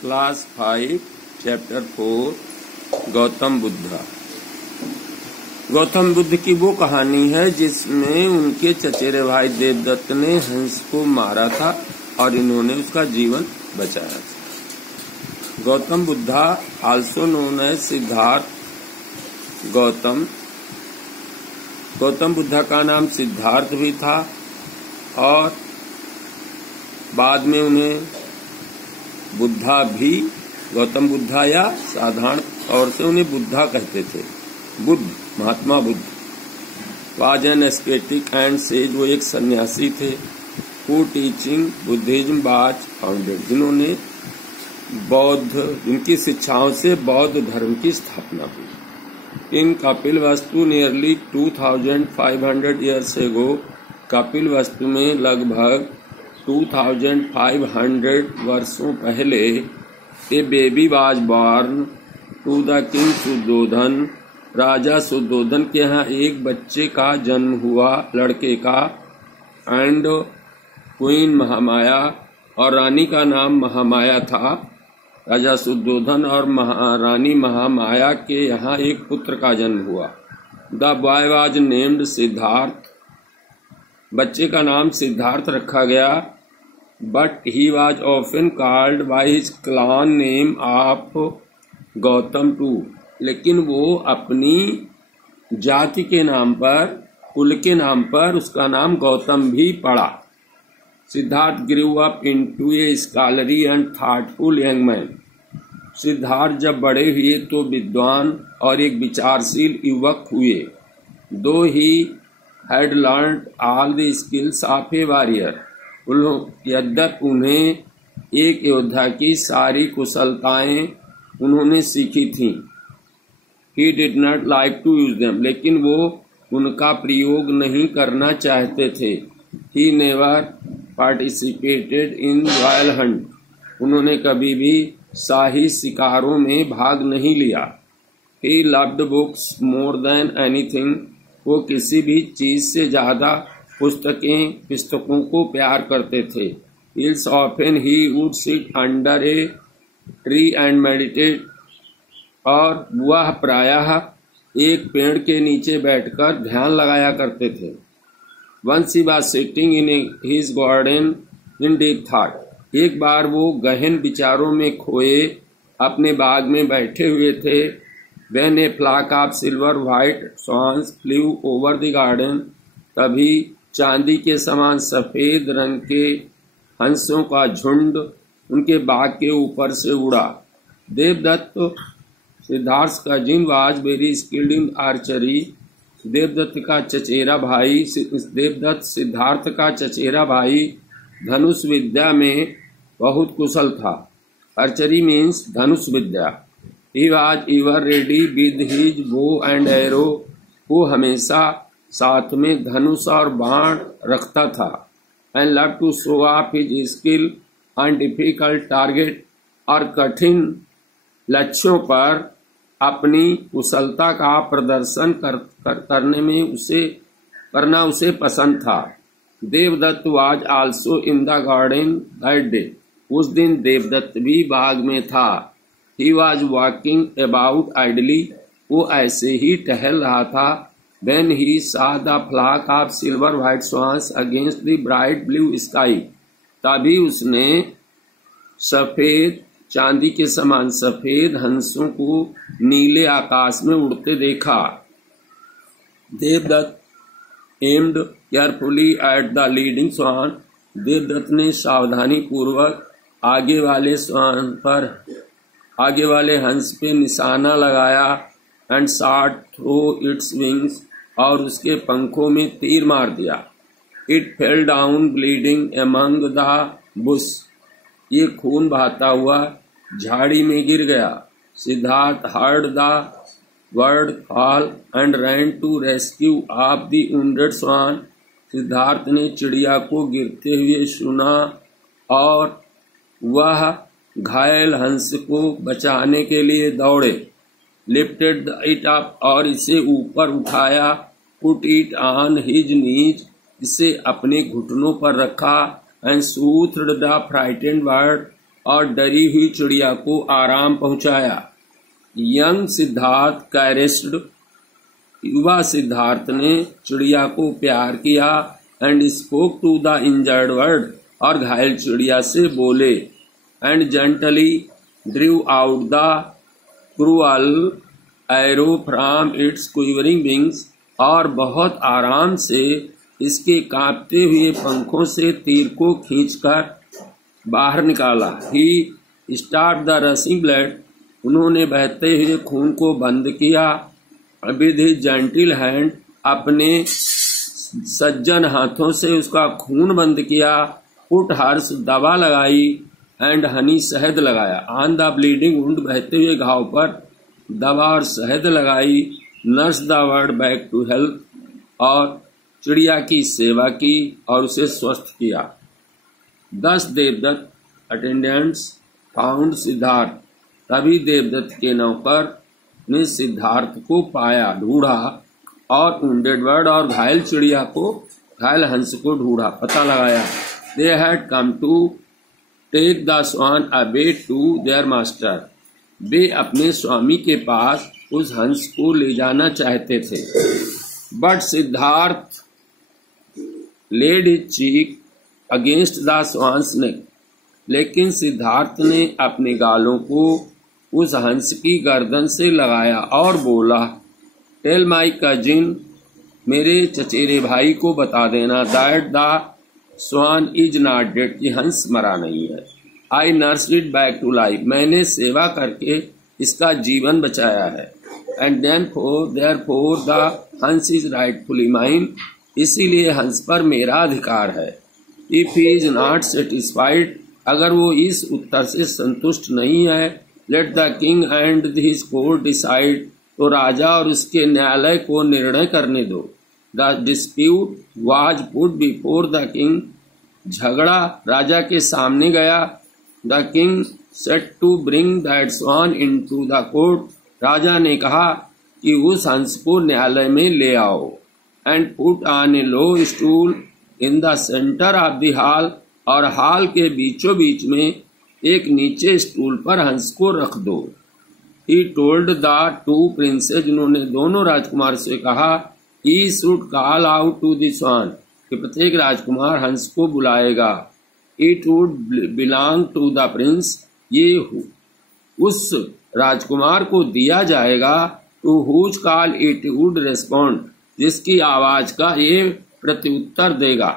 Class 5 chapter 4 Gautam Buddha. Gautam Buddha की वो कहानी है जिसमें उनके चचेरे भाई देवदत्त ने हंस को मारा था और इन्होंने उसका जीवन बचाया था। Gautam Buddha also known as Siddhartha Gautam. Gautam Buddha का नाम सिद्धार्थ भी था और बाद में उन्हें बुद्धा भी, गौतम बुद्धा या साधारण तौर से उन्हें बुद्धा कहते थे। Buddha, Mahatma Buddha was an ascetic and sage, वो एक सन्यासी थे। Who teaching Buddhism was founded, जिन्होंने जिनकी शिक्षाओं से बौद्ध धर्म की स्थापना हुई। इन Kapilvastu nearly 2500 years ago, Kapilvastu में लगभग 2500 वर्षों पहले a baby was born to the king Suddhodana, राजा सुद्धोधन के यहाँ एक बच्चे का जन्म हुआ, लड़के का। एंड क्वीन महामाया, और रानी का नाम महामाया था। राजा सुद्धोधन और रानी महामाया के यहाँ एक पुत्र का जन्म हुआ। The boy was named Siddhartha, बच्चे का नाम सिद्धार्थ रखा गया। But he was often called by his clan name of Gautam too, लेकिन वो अपनी जाति के नाम पर, कुल के नाम पर उसका नाम गौतम भी पड़ा। Siddharth grew up into A scholarly and thoughtful young man, Siddharth जब बड़े हुए तो विद्वान और एक विचारशील युवक हुए। दो he had learned all the skills of A warrior, यद्यपि उन्हें एक योद्धा की सारी कुशलताएं उन्होंने सीखी थीं। He did not like to use them, लेकिन वो उनका प्रयोग नहीं करना चाहते थे। He never participated in royal hunt, उन्होंने कभी भी शाही शिकारों में भाग नहीं लिया। He loved books more than anything, वो किसी भी चीज से ज्यादा पुस्तकों को प्यार करते थे। It's often he would sit under a tree and meditate, और वह प्रायः एक पेड़ के नीचे बैठकर ध्यान लगाया करते थे। Once he was sitting in his garden in deep thought, एक बार वो गहन विचारों में खोए अपने बाग में बैठे हुए थे। When a flock of silver white swans flew over the garden, तभी चांदी के समान सफेद रंग के हंसों का झुंड उनके बाग के ऊपर से उड़ा। Devadatta, Siddhartha cousin was very skilled in archery, Devadatta का चचेरा भाई, देवदत्त सिद्धार्थ का चचेरा भाई धनुष विद्या में बहुत कुशल था। आर्चरी मीन्स धनुष विद्या। He was ever ready with his bow and arrow, वो हमेशा साथ में धनुष और बाण रखता था। And love to show off his skill on difficult target, और कठिन लक्ष्यों पर अपनी कुशलता का प्रदर्शन करना उसे पसंद था। Devadatta was also in the garden that day, उस दिन देवदत्त भी बाग में था। He was walking about idly, वो ऐसे ही टहल रहा था। When he saw the flock of silver white swans against the bright blue sky, तभी उसने सफेद चांदी के समान सफेद हंसों को नीले आकाश में उड़ते देखा। Devdutt aimed carefully at the leading swan, Devdutt ने सावधानी पूर्वक आगे वाले हंस पे निशाना लगाया। And shot through its wings, और उसके पंखों में तीर मार दिया। It fell down bleeding among the bush, ये खून बहाता हुआ झाड़ी में गिर गया। Siddharth heard the bird call and ran to rescue of the wounded swan, Siddharth ने चिड़िया को गिरते हुए सुना और वह घायल हंस को बचाने के लिए दौड़े। Lifted it up, और इसे ऊपर उठाया। Put it on his knees, इसे अपने घुटनों पर रखा। And soothed the frightened bird, और डरी हुई चिड़िया को आराम पहुंचाया। यंग सिद्धार्थ कैरेस्ड, युवा सिद्धार्थ ने चिड़िया को प्यार किया। And spoke to the injured bird, और घायल चिड़िया से बोले। And gently drew out the cruel arrow from its quivering wings, और बहुत आराम से इसके कांपते हुए पंखों से तीर को खींचकर बाहर निकाला। He stopped the rushing blood, उन्होंने बहते हुए खून को बंद किया। विद हिज जेंटिल हैंड, अपने सज्जन हाथों से उसका खून बंद किया। पुट हर्ष, दवा लगाई। एंड हनी, शहद लगाया। ऑन द ब्लीडिंग वुंड, बहते हुए घाव पर दवा और शहद लगाई। Nurse the bird back to health, और चिड़िया की सेवा की और उसे स्वस्थ किया। 10 देवदत्त अटेंडेंट्स फाउंड सिद्धार्थ, तभी देवदत्त के नौकर ने सिद्धार्थ को पाया, ढूंढा, और वुंडेड बर्ड और घायल चिड़िया को, घायल हंस को ढूंढा, पता लगाया। They had come to take the swan away to their master, वे अपने स्वामी के पास उस हंस को ले जाना चाहते थे। But Siddhartha laid his cheek against the swan's neck, लेकिन सिद्धार्थ ने अपने गालों को उस हंस की गर्दन से लगाया और बोला, टेल माई कजिन, मेरे चचेरे भाई को बता देना, that the swan is not dead, कि हंस मरा नहीं है। I nurse it back to life, मैंने सेवा करके इसका जीवन बचाया है। And therefore the hans is rightfully mine, इसीलिए हंस पर मेरा अधिकार है। If he is not satisfied, अगर वो इस उत्तर से संतुष्ट नहीं है, let the king and his court decide, तो राजा और उसके न्यायालय को निर्णय करने दो। The dispute was put before the king, झगड़ा राजा के सामने गया। The king said to bring that swan into the court, राजा ने कहा कि उस हंस को न्यायालय में ले आओ। And put on A low stool in the centre of the hall, और हॉल के बीचों बीच में एक नीचे स्टूल पर हंस को रख दो। He told the two princes, उन्होंने दोनों राजकुमार से कहा, he should call out to the swan, कि प्रत्येक राजकुमार हंस को बुलाएगा। It would belong to the prince, ये उस राजकुमार को दिया जाएगा। To whose call it would respond, जिसकी आवाज का ये प्रत्युत्तर देगा।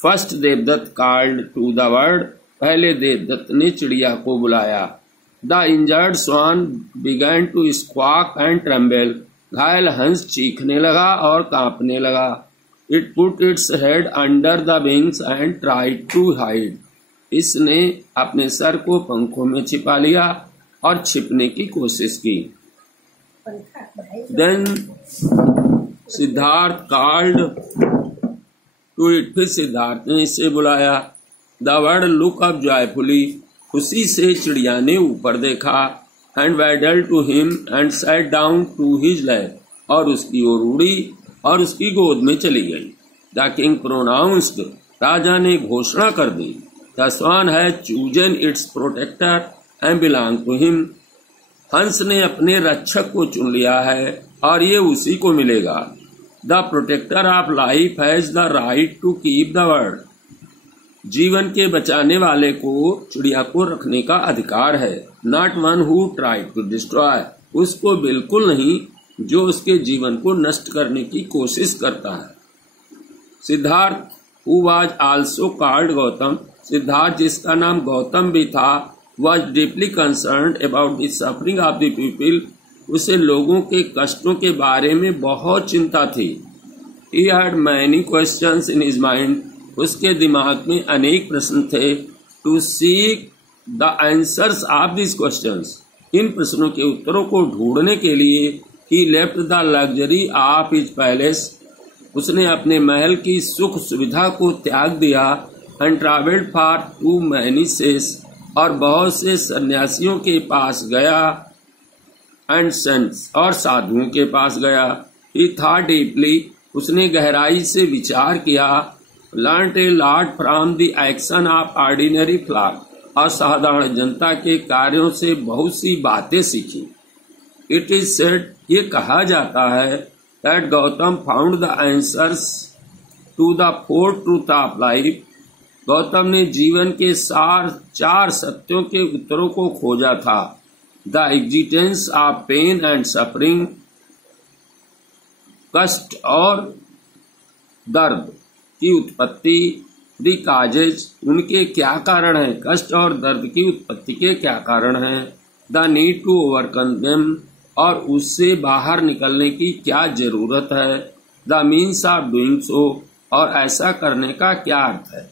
First Devadatta called to the bird, पहले देवदत्त ने चिड़िया को बुलाया। The injured swan began to squawk and tremble, घायल हंस चीखने लगा और कांपने लगा। It put its head under the wings and tried to hide, इसने अपने सर को पंखों में छिपा लिया और छिपने की कोशिश की। Then Siddhartha called to it, फिर सिद्धार्थ ने इसे बुलाया। The bird look up joyfully, खुशी से चिड़िया ने ऊपर देखा। And waddle to him and sat down to his lap, और उसकी ओर उड़ी और उसकी गोद में चली गई। द किंग प्रोनाउंस्ड, राजा ने घोषणा कर दी, the swan has chosen its protector and belong to him, हंस ने अपने रक्षक को चुन लिया है और ये उसी को मिलेगा। The protector of life has the right to keep the bird, जीवन के बचाने वाले को चिड़िया को रखने का अधिकार है। Not one who try to destroy, उसको बिल्कुल नहीं जो उसके जीवन को नष्ट करने की कोशिश करता है। Siddharth who was also called Gautam, Siddharth जिसका नाम गौतम भी था, was deeply concerned about the suffering of the people, उसे लोगों के कष्टों के बारे में बहुत चिंता थी। He had many questions in his mind, उसके दिमाग में अनेक प्रश्न थे। To seek the answers of this questions, इन प्रश्नों के उत्तरों को ढूंढने के लिए he left the luxury of his palace, उसने अपने महल की सुख सुविधा को त्याग दिया। And travelled for to many seas, और बहुत से सन्यासियों के पास गया। एंड सेंट्स, और साधुओं के पास गया। ही थॉट डीपली, उसने गहराई से विचार किया। Learned a lot from the action of ordinary flock, असाधारण जनता के कार्यों से बहुत सी बातें सीखी। इट इज सेड, ये कहा जाता है, that Gautam found the answers to the four truth of life. Gautam ने जीवन के चार सत्यों के उत्तरों को खोजा था। The existence of pain and suffering, कष्ट और दर्द की उत्पत्ति। द काजेज, उनके क्या कारण हैं, कष्ट और दर्द की उत्पत्ति के क्या कारण हैं। The need to overcome them, और उससे बाहर निकलने की क्या जरूरत है। The means of doing so, और ऐसा करने का क्या अर्थ है।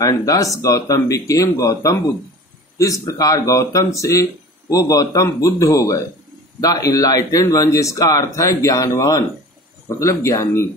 एंड दस गौतम बिकेम गौतम बुद्ध, इस प्रकार गौतम से वो गौतम बुद्ध हो गए। द इनलाइटेंड वन, जिसका अर्थ है ज्ञानवान, मतलब ज्ञानी।